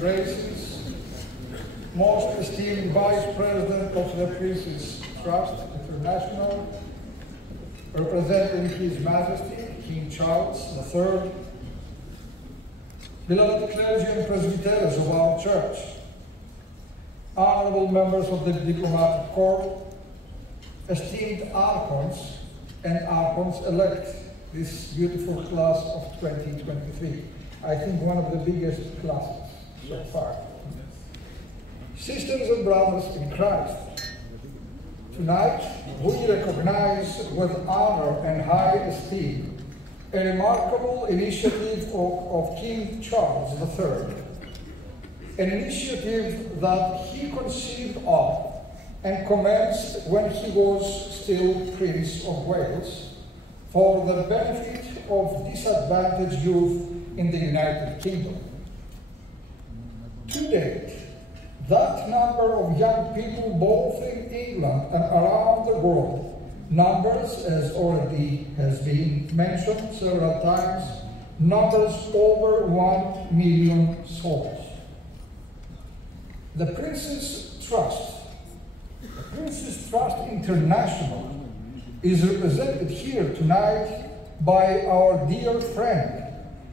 Graces, most esteemed Vice President of the Prince's Trust International, representing His Majesty, King Charles III, beloved clergy and presbyteros of our church, honorable members of the diplomatic corps, esteemed archons and archons-elect, this beautiful class of 2023. I think one of the biggest classes so far. Sisters and brothers in Christ, tonight we recognize with honor and high esteem a remarkable initiative of King Charles III, an initiative that he conceived of and commenced when he was still Prince of Wales for the benefit of disadvantaged youth in the United Kingdom. To date, that number of young people both in England and around the world numbers, as already has been mentioned several times, numbers over 1 million souls. The Prince's Trust International is represented here tonight by our dear friend,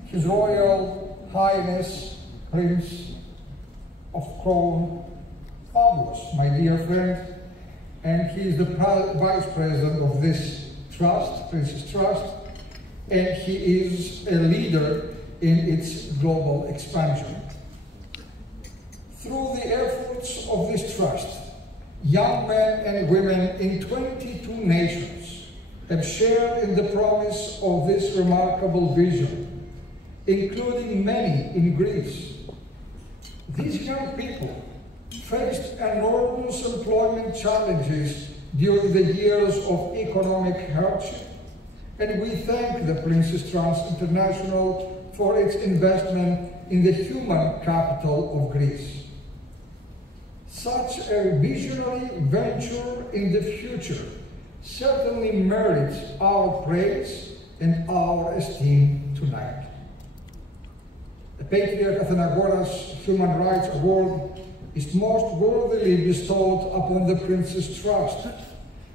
His Royal Highness Prince of Crown Fabulous, my dear friend, and he is the Vice President of this trust, Prince's Trust, and he is a leader in its global expansion. Through the efforts of this trust, young men and women in 22 nations have shared in the promise of this remarkable vision, including many in Greece. These young people faced enormous employment challenges during the years of economic hardship, and we thank the Prince's Trust International for its investment in the human capital of Greece. Such a visionary venture in the future certainly merits our praise and our esteem tonight. The Patriarch Athenagoras's Human Rights Award is most worthily bestowed upon the Prince's Trust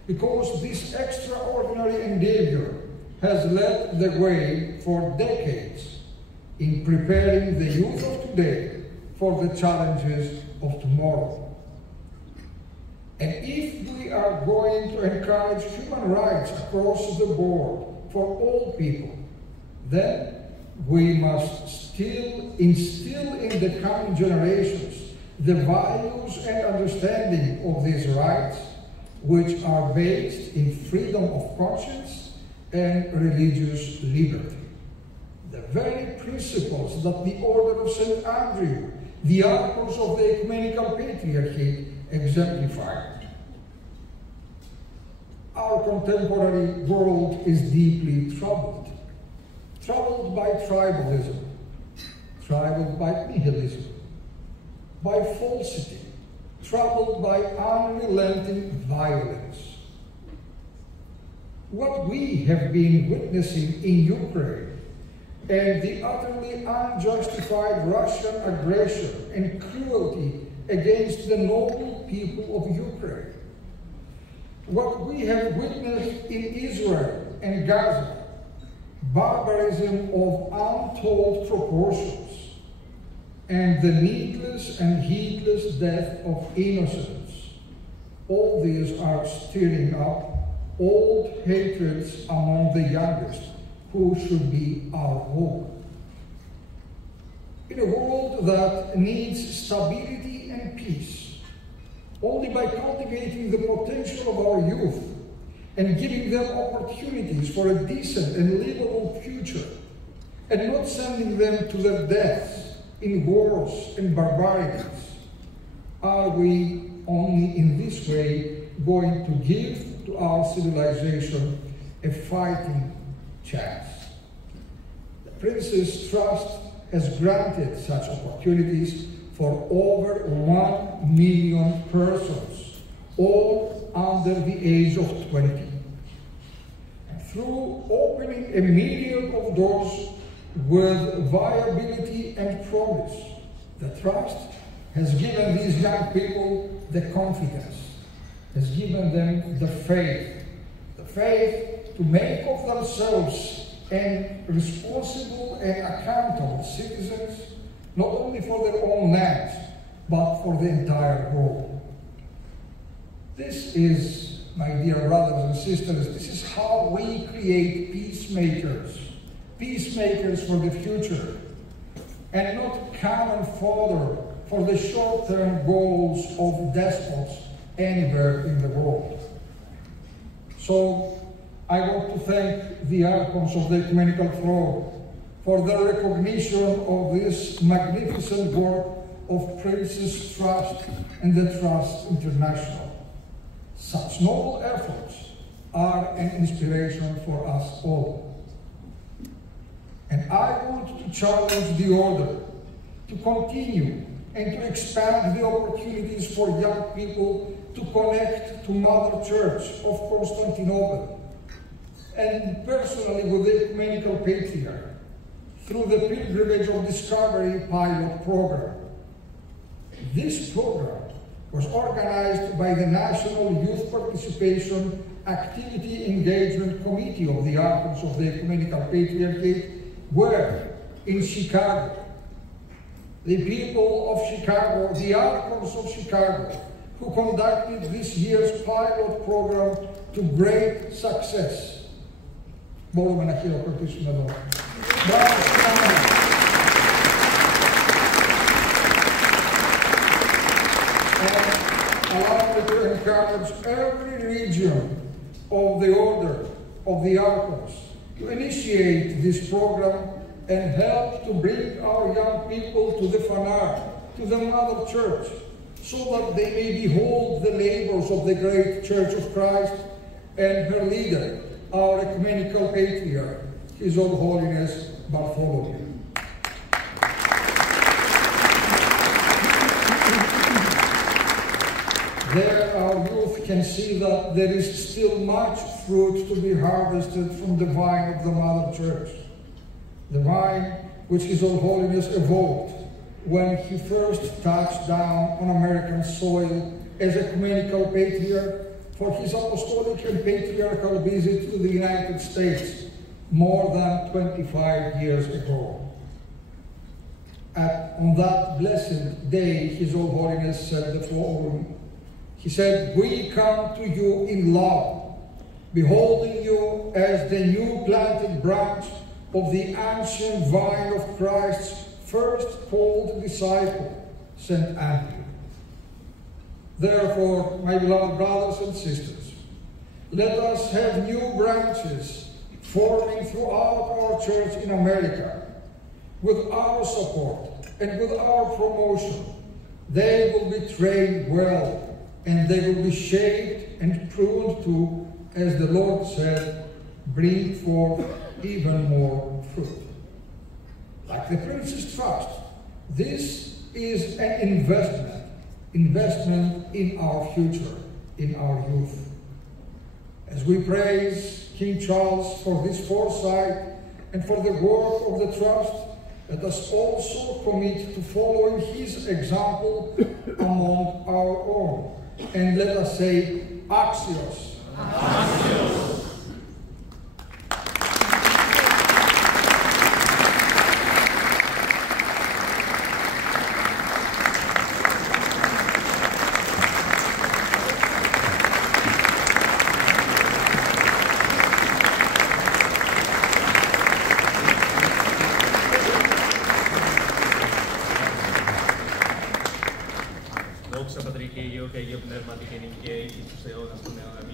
because this extraordinary endeavor has led the way for decades in preparing the youth of today for the challenges of tomorrow. And if we are going to encourage human rights across the board for all people, then we must still instill in the coming generations the values and understanding of these rights, which are based in freedom of conscience and religious liberty. The very principles that the Order of St. Andrew, the archons of the Ecumenical Patriarchy, exemplified. Our contemporary world is deeply troubled by tribalism, troubled by nihilism, by falsity, troubled by unrelenting violence. What we have been witnessing in Ukraine and the utterly unjustified Russian aggression and cruelty against the noble people of Ukraine, what we have witnessed in Israel and Gaza, barbarism of untold proportions, and the needless and heedless death of innocents, all these are stirring up old hatreds among the youngest, who should be our hope. In a world that needs stability and peace, only by cultivating the potential of our youth and giving them opportunities for a decent and livable future, and not sending them to their deaths in wars and barbarities, are we only in this way going to give to our civilization a fighting chance. The Prince's Trust has granted such opportunities for over 1 million persons, all under the age of 20. And through opening a myriad of doors with viability and promise, The trust has given these young people the confidence, has given them the faith to make of themselves responsible and accountable citizens, not only for their own lands, but for the entire world. This is, my dear brothers and sisters, this is how we create peacemakers for the future, and not cannon fodder for the short-term goals of despots anywhere in the world. So, I want to thank the archons of the Ecumenical Throne for their recognition of this magnificent work of Prince's Trust and the Trust International. Such noble efforts are an inspiration for us all. And I want to challenge the order to continue and to expand the opportunities for young people to connect to Mother Church of Constantinople, and personally with the Ecumenical Patriarch through the Pilgrimage of Discovery pilot program. This program was organized by the National Youth Participation Activity Engagement Committee of the Archons of the Ecumenical Patriarchate, where in Chicago, the people of Chicago, the Archons of Chicago, who conducted this year's pilot program to great success. Μπορούμε να χειροκροτήσουμε εδώ. And allow me to encourage every region of the order of the Archons to initiate this program and help to bring our young people to the Fanar, to the Mother Church, so that they may behold the labors of the great Church of Christ and her leader, our Ecumenical Patriarch, His Old Holiness Bartholomew. There our youth can see that there is still much fruit to be harvested from the vine of the Mother Church, the vine which His Old Holiness evoked when he first touched down on American soil as Ecumenical Patriarch for his apostolic and patriarchal visit to the United States more than 25 years ago. On that blessed day, His Old Holiness said the following. He said, "We come to you in love, beholding you as the new planted branch of the ancient vine of Christ's first called disciple, St. Andrew. Therefore, my beloved brothers and sisters, let us have new branches forming throughout our church in America. With our support and with our promotion, they will be trained well, and they will be shaped and pruned to, as the Lord said, bring forth even more fruit." Like the Prince's Trust, this is an investment in our future, in our youth. As we praise King Charles for this foresight and for the work of the trust, let us also commit to following his example among our own. And let us say, Axios. Axios. Δόξα Πατρί και Υιό και Αγίο Πνεύματι και νυν και εις τους αιώνας των αιώνων.